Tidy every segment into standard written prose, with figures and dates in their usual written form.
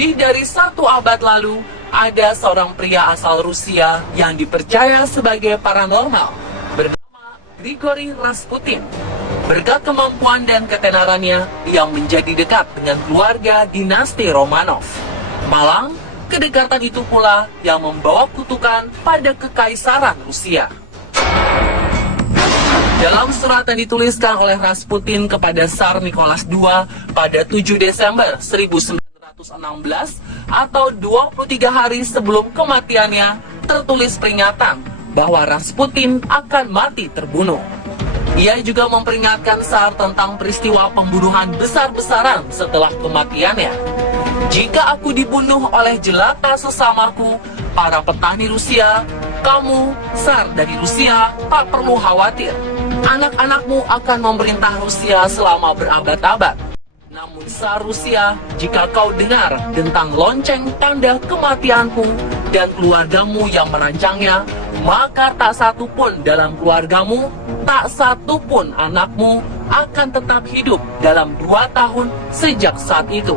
Lebih dari 1 abad lalu, ada seorang pria asal Rusia yang dipercaya sebagai paranormal bernama Grigori Rasputin. Berkat kemampuan dan ketenarannya, ia menjadi dekat dengan keluarga dinasti Romanov. Malang, kedekatan itu pula yang membawa kutukan pada kekaisaran Rusia. Dalam surat yang dituliskan oleh Rasputin kepada Tsar Nicholas II pada 7 Desember 1916 atau 23 hari sebelum kematiannya, tertulis peringatan bahwa Rasputin akan mati terbunuh. Ia juga memperingatkan Tsar tentang peristiwa pembunuhan besar-besaran setelah kematiannya. Jika aku dibunuh oleh jelata sesamaku, para petani Rusia, kamu, Tsar dari Rusia, tak perlu khawatir. Anak-anakmu akan memerintah Rusia selama berabad-abad. Namun Tsar Rusia, jika kau dengar tentang lonceng tanda kematianku dan keluargamu yang merancangnya, maka tak satu pun dalam keluargamu, tak satu pun anakmu akan tetap hidup dalam 2 tahun sejak saat itu.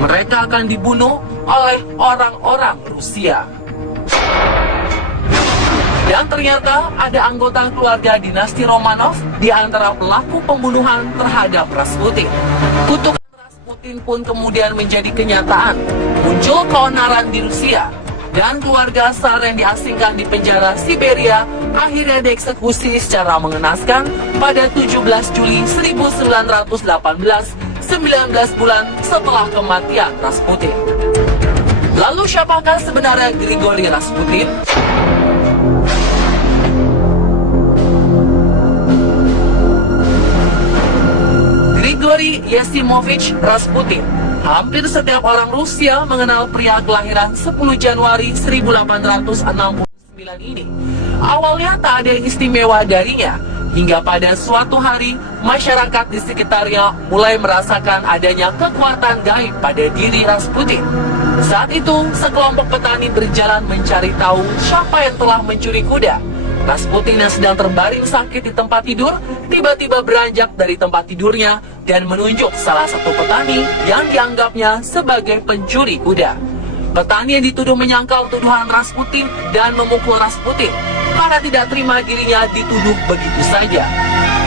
Mereka akan dibunuh oleh orang-orang Rusia. Dan ternyata ada anggota keluarga dinasti Romanov di antara pelaku pembunuhan terhadap Rasputin. Kutukan Rasputin pun kemudian menjadi kenyataan. Muncul keonaran di Rusia, dan keluarga Tsar yang diasingkan di penjara Siberia akhirnya dieksekusi secara mengenaskan pada 17 Juli 1918, 19 bulan setelah kematian Rasputin. Lalu siapakah sebenarnya Grigori Rasputin? Grigori Yesimovich Rasputin. Hampir setiap orang Rusia mengenal pria kelahiran 10 Januari 1869 ini. Awalnya tak ada yang istimewa darinya, hingga pada suatu hari masyarakat di sekitarnya mulai merasakan adanya kekuatan gaib pada diri Rasputin. Saat itu, sekelompok petani berjalan mencari tahu siapa yang telah mencuri kuda. Rasputin yang sedang terbaring sakit di tempat tidur, tiba-tiba beranjak dari tempat tidurnya dan menunjuk salah satu petani yang dianggapnya sebagai pencuri kuda. Petani yang dituduh menyangkal tuduhan Rasputin dan memukul Rasputin karena tidak terima dirinya dituduh begitu saja.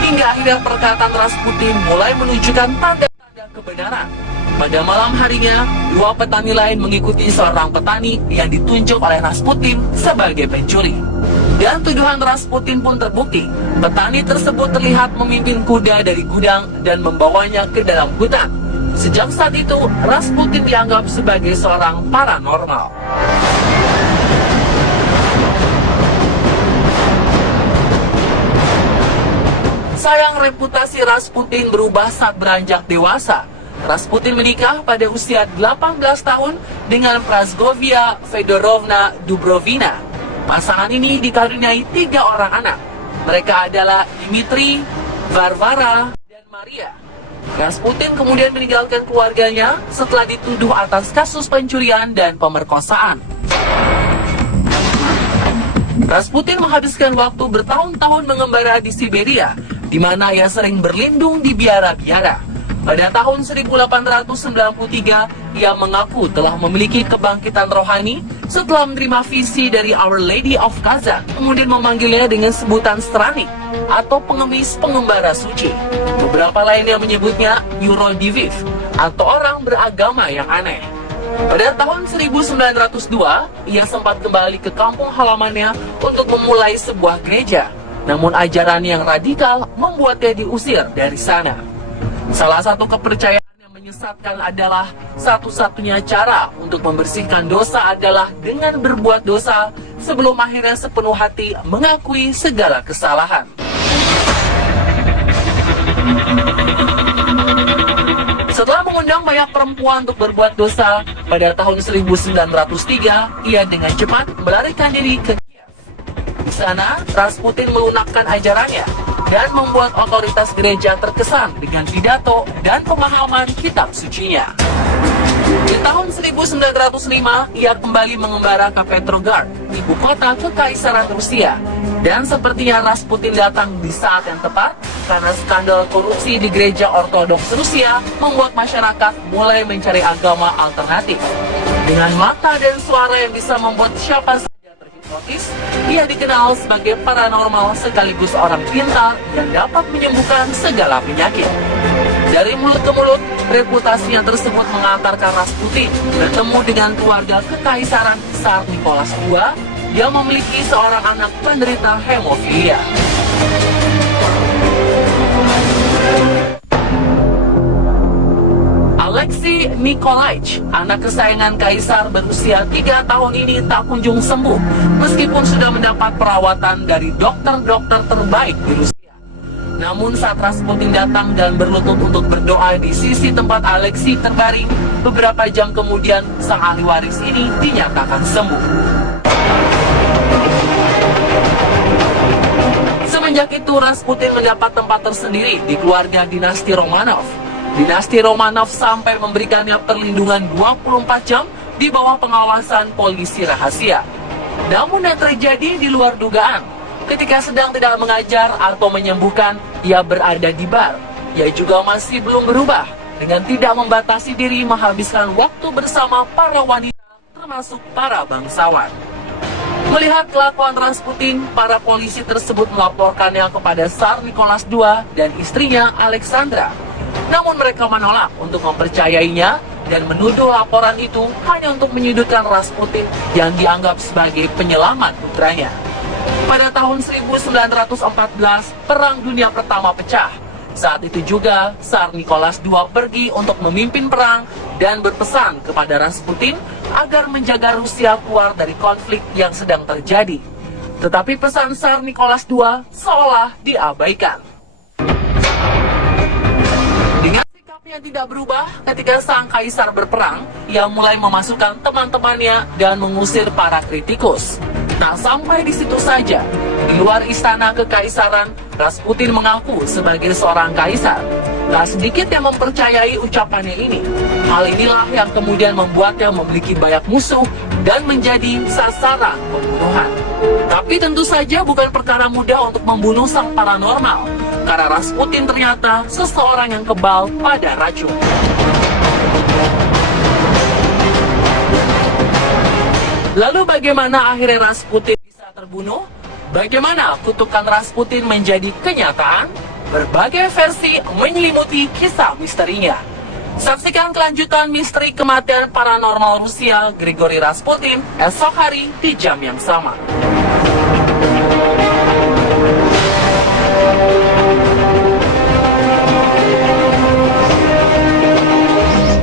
Hingga akhirnya perkataan Rasputin mulai menunjukkan tanda-tanda kebenaran. Pada malam harinya, 2 petani lain mengikuti seorang petani yang ditunjuk oleh Rasputin sebagai pencuri. Dan tuduhan Rasputin pun terbukti. Petani tersebut terlihat memimpin kuda dari gudang dan membawanya ke dalam hutan. Sejak saat itu, Rasputin dianggap sebagai seorang paranormal. Sayang, reputasi Rasputin berubah saat beranjak dewasa. Rasputin menikah pada usia 18 tahun dengan Praskovia Fedorovna Dubrovina. Pasangan ini dikaruniai 3 orang anak. Mereka adalah Dmitri, Varvara, dan Maria. Rasputin kemudian meninggalkan keluarganya setelah dituduh atas kasus pencurian dan pemerkosaan. Rasputin menghabiskan waktu bertahun-tahun mengembara di Siberia, di mana ia sering berlindung di biara-biara. Pada tahun 1893, ia mengaku telah memiliki kebangkitan rohani setelah menerima visi dari Our Lady of Kazan, kemudian memanggilnya dengan sebutan Stranik atau pengemis pengembara suci. Beberapa lainnya menyebutnya Eurodiviv atau orang beragama yang aneh. Pada tahun 1902, ia sempat kembali ke kampung halamannya untuk memulai sebuah gereja. Namun ajaran yang radikal membuatnya diusir dari sana. Salah satu kepercayaan yang menyesatkan adalah satu-satunya cara untuk membersihkan dosa adalah dengan berbuat dosa sebelum akhirnya sepenuh hati mengakui segala kesalahan. Setelah mengundang banyak perempuan untuk berbuat dosa, pada tahun 1903, ia dengan cepat melarikan diri ke Kiev. Di sana, Rasputin melunakkan ajarannya dan membuat otoritas gereja terkesan dengan pidato dan pemahaman kitab sucinya. tahun 1905, ia kembali mengembara ke Petrograd, ibu kota Kekaisaran Rusia. Dan sepertinya Rasputin datang di saat yang tepat, karena skandal korupsi di gereja Ortodoks Rusia membuat masyarakat mulai mencari agama alternatif. Dengan mata dan suara yang bisa membuat siapa saja terhipnotis, ia dikenal sebagai paranormal sekaligus orang pintar yang dapat menyembuhkan segala penyakit. Dari mulut ke mulut, reputasinya tersebut mengantarkan Rasputin bertemu dengan keluarga kekaisaran Tsar Nicholas II yang memiliki seorang anak penderita hemofilia. Alexei Nikolaich, anak kesayangan kaisar berusia 3 tahun ini tak kunjung sembuh, meskipun sudah mendapat perawatan dari dokter-dokter terbaik di Rusia. Namun saat Rasputin datang dan berlutut untuk berdoa di sisi tempat Alexei terbaring, beberapa jam kemudian sang ahli waris ini dinyatakan sembuh. Semenjak itu Rasputin mendapat tempat tersendiri di keluarga dinasti Romanov. Dinasti Romanov sampai memberikannya perlindungan 24 jam di bawah pengawasan polisi rahasia. Namun yang terjadi di luar dugaan. Ketika sedang tidak mengajar atau menyembuhkan, ia berada di bar. Ia juga masih belum berubah dengan tidak membatasi diri menghabiskan waktu bersama para wanita, termasuk para bangsawan. Melihat kelakuan Rasputin, para polisi tersebut melaporkannya kepada Tsar Nicholas II dan istrinya Alexandra. Namun mereka menolak untuk mempercayainya dan menuduh laporan itu hanya untuk menyudutkan Rasputin yang dianggap sebagai penyelamat putranya. Pada tahun 1914, Perang Dunia Pertama pecah. Saat itu juga, Tsar Nicholas II pergi untuk memimpin perang dan berpesan kepada Rasputin agar menjaga Rusia keluar dari konflik yang sedang terjadi. Tetapi pesan Tsar Nicholas II seolah diabaikan. Dengan sikapnya tidak berubah, ketika sang kaisar berperang, ia mulai memasukkan teman-temannya dan mengusir para kritikus. Nah, sampai di situ saja. Di luar istana kekaisaran, Rasputin mengaku sebagai seorang kaisar. Tak sedikit yang mempercayai ucapannya ini. Hal inilah yang kemudian membuatnya memiliki banyak musuh dan menjadi sasaran pembunuhan. Tapi tentu saja bukan perkara mudah untuk membunuh sang paranormal, karena Rasputin ternyata seseorang yang kebal pada racun. Lalu bagaimana akhirnya Rasputin bisa terbunuh? Bagaimana kutukan Rasputin menjadi kenyataan? Berbagai versi menyelimuti kisah misterinya. Saksikan kelanjutan misteri kematian paranormal Rusia Grigori Rasputin esok hari di jam yang sama.